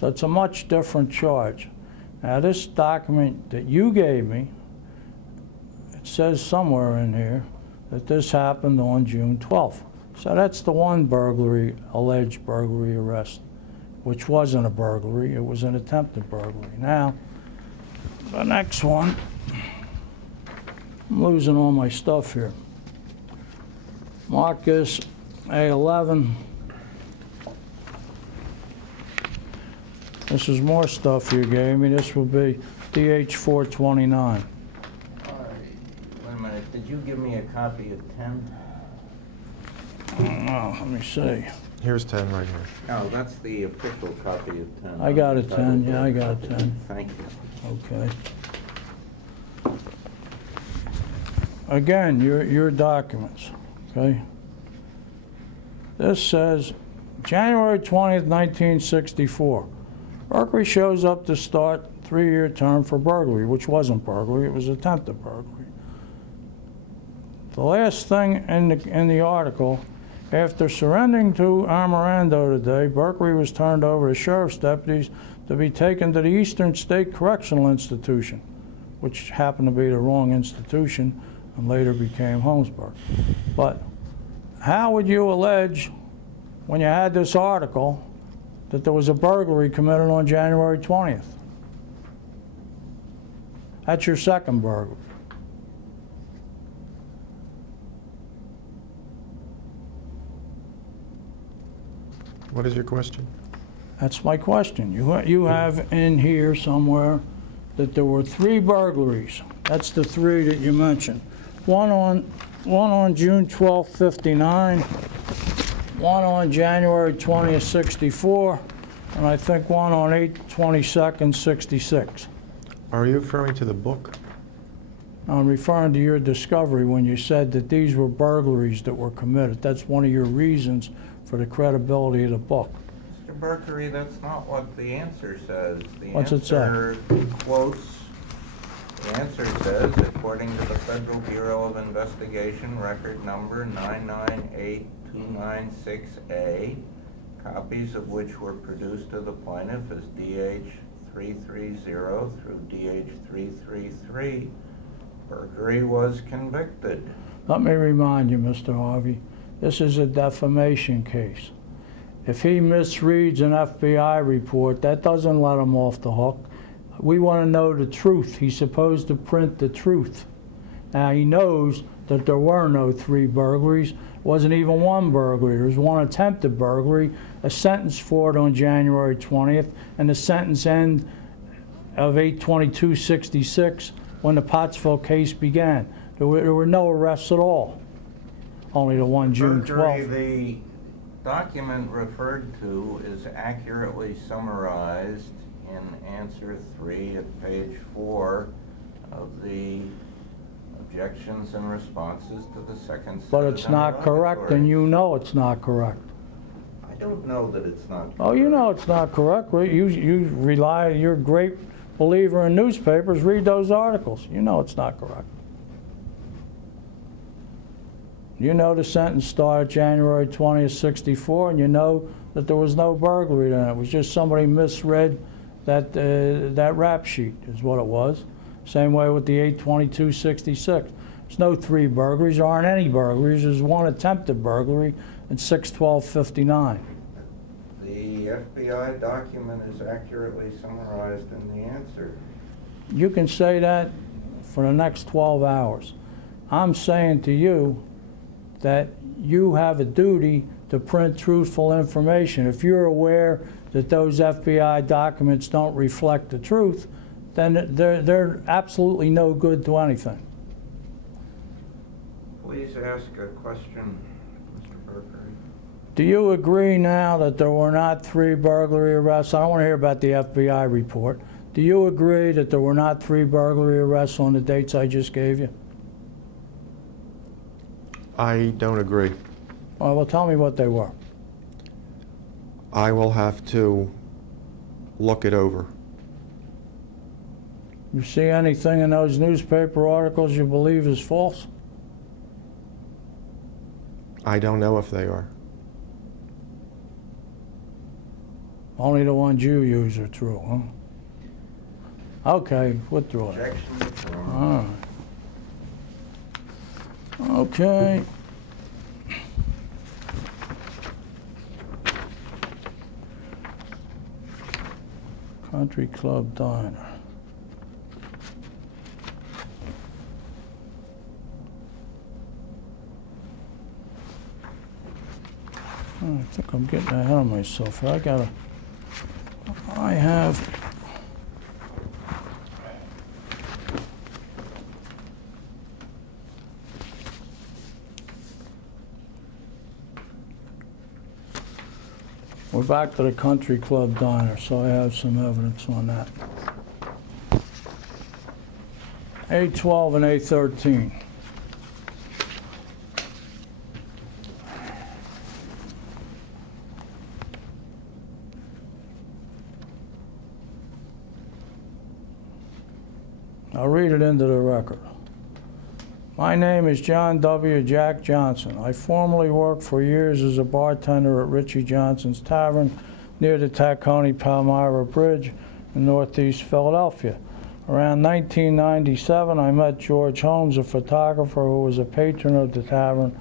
So it's a much different charge. Now this document that you gave me, it says somewhere in here that this happened on June 12th. So that's the one burglary, alleged burglary arrest, which wasn't a burglary, it was an attempted burglary. Now, the next one, I'm losing all my stuff here. Marcus A11. This is more stuff you gave me. This will be DH 429. All right. Wait a minute. Did you give me a copy of 10? Oh, let me see. Here's 10 right here. No, that's the official copy of 10. I got a 10. Yeah, I got a 10. Thank you. Okay. Again, your documents, okay? This says January 20th, 1964. Berkeley shows up to start 3-year term for burglary, which wasn't burglary, it was attempted burglary. The last thing in the article, after surrendering to Armorando today, Berkeley was turned over to sheriff's deputies to be taken to the Eastern State Correctional Institution, which happened to be the wrong institution and later became Holmesburg. But how would you allege, when you had this article, that there was a burglary committed on January 20th? That's your second burglary. What is your question? That's my question. You have in here somewhere that there were 3 burglaries. That's the 3 that you mentioned. One on June 12th, 59, one on January 20th, 64, and I think one on 8/22nd, 66. Are you referring to the book? I'm referring to your discovery when you said that these were burglaries that were committed. That's one of your reasons for the credibility of the book. Mr. Berkery, that's not what the answer says. What's it say? The answer quotes, the answer says, according to the Federal Bureau of Investigation, record number 998296A, copies of which were produced to the plaintiff as DH 330 through DH 333, Berkery was convicted. Let me remind you, Mr. Harvey, this is a defamation case. If he misreads an FBI report, that doesn't let him off the hook. We want to know the truth. He's supposed to print the truth. Now, he knows that there were no 3 burglaries. Wasn't even 1 burglary. There was 1 attempted burglary, a sentence for it on January 20th, and the sentence end of 8/22/66 when the Pottsville case began. There were no arrests at all. Only the one June 12th. Berkery, the document referred to is accurately summarized in answer 3 at page 4 of the objections and responses to the second set. But it's not correct, and you know it's not correct. I don't know that it's not correct. Oh, you know it's not correct. You rely, you're a great believer in newspapers. Read those articles. You know it's not correct. You know the sentence started January 20th, 64, and you know that there was no burglary in it. It was just somebody misread that rap sheet is what it was. Same way with the 8/22/66. There's no 3 burglaries. There aren't any burglaries. There's 1 attempted burglary and 6/12/59. The FBI document is accurately summarized in the answer. You can say that for the next 12 hours. I'm saying to you that you have a duty to print truthful information. If you're aware that those FBI documents don't reflect the truth, then they're absolutely no good to anything. Please ask a question, Mr. Berkery. Do you agree now that there were not 3 burglary arrests? I don't want to hear about the FBI report. Do you agree that there were not 3 burglary arrests on the dates I just gave you? I don't agree. Well, tell me what they were. I will have to look it over. You see anything in those newspaper articles you believe is false? I don't know if they are. Only the ones you use are true, huh? Okay, withdraw it. Objection withdrawn. All right. Okay. Country Club Diner. I think I'm getting ahead of myself here. I have we're back to the Country Club Diner, so I have some evidence on that. A12 and A13. I'll read it into the record. My name is John W. Jack Johnson. I formerly worked for years as a bartender at Richie Johnson's Tavern near the Tacony-Palmyra Bridge in northeast Philadelphia. Around 1997, I met George Holmes, a photographer who was a patron of the tavern,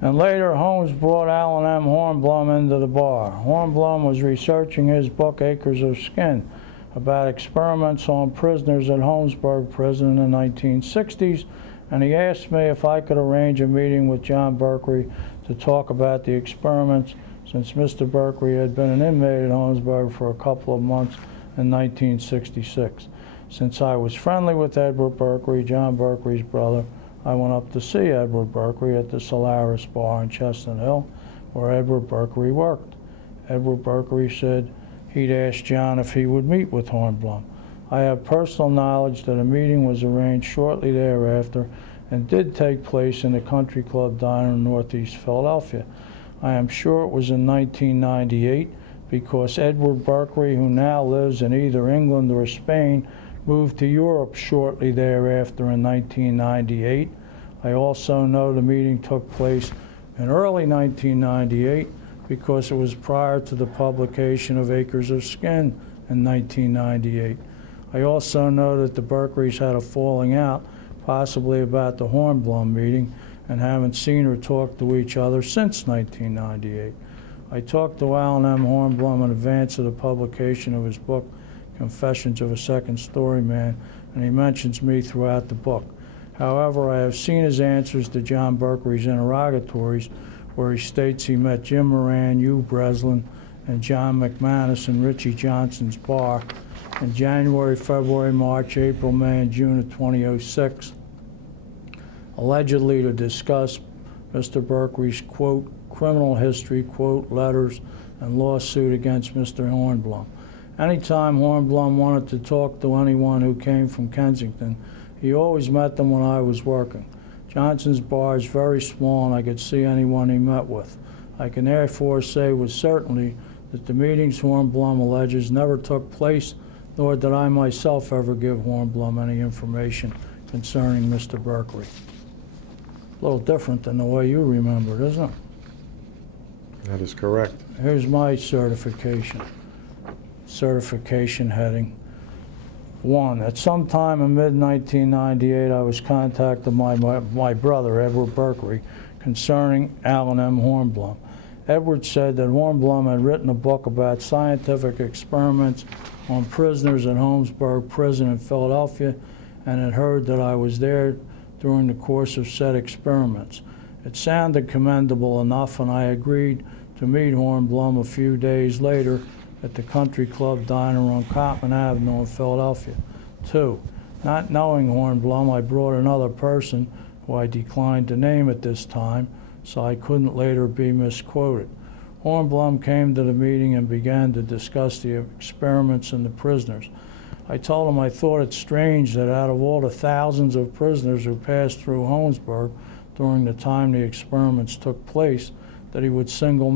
and later Holmes brought Alan M. Hornblum into the bar. Hornblum was researching his book, Acres of Skin, about experiments on prisoners at Holmesburg Prison in the 1960s, and he asked me if I could arrange a meeting with John Berkeley to talk about the experiments, since Mr. Berkeley had been an inmate at Holmesburg for a couple of months in 1966. Since I was friendly with Edward Berkeley, John Berkeley's brother, I went up to see Edward Berkeley at the Solaris Bar in Chestnut Hill, where Edward Berkeley worked. Edward Berkeley said he'd asked John if he would meet with Hornblum. I have personal knowledge that a meeting was arranged shortly thereafter and did take place in the Country Club Diner in northeast Philadelphia. I am sure it was in 1998 because Edward Berkeley, who now lives in either England or Spain, moved to Europe shortly thereafter in 1998. I also know the meeting took place in early 1998 because it was prior to the publication of Acres of Skin in 1998. I also know that the Berkeleys had a falling out, possibly about the Hornblum meeting, and haven't seen or talked to each other since 1998. I talked to Alan M. Hornblum in advance of the publication of his book, Confessions of a Second Story Man, and he mentions me throughout the book. However, I have seen his answers to John Berkeley's interrogatories, where he states he met Jim Moran, Hugh Breslin, and John McManus in Richie Johnson's bar in January, February, March, April, May, and June of 2006, allegedly to discuss Mr. Berkeley's, quote, criminal history, quote, letters, and lawsuit against Mr. Hornblum. Anytime Hornblum wanted to talk to anyone who came from Kensington, he always met them when I was working. Johnson's bar is very small, and I could see anyone he met with. I can therefore say with certainty that the meetings Hornblum alleges never took place, nor did I myself ever give Hornblum any information concerning Mr. Berkeley. A little different than the way you remember it, isn't it? That is correct. Here's my certification. Certification heading. 1. At some time in mid-1998, I was contacted by my brother, Edward Berkeley, concerning Alan M. Hornblum. Edward said that Hornblum had written a book about scientific experiments on prisoners at Holmesburg Prison in Philadelphia, and had heard that I was there during the course of said experiments. It sounded commendable enough, and I agreed to meet Hornblum a few days later at the Country Club Diner on Cottman Avenue in Philadelphia. 2. Not knowing Hornblum, I brought another person who I declined to name at this time, so I couldn't later be misquoted. Hornblum came to the meeting and began to discuss the experiments and the prisoners. I told him I thought it strange that out of all the thousands of prisoners who passed through Holmesburg during the time the experiments took place, that he would single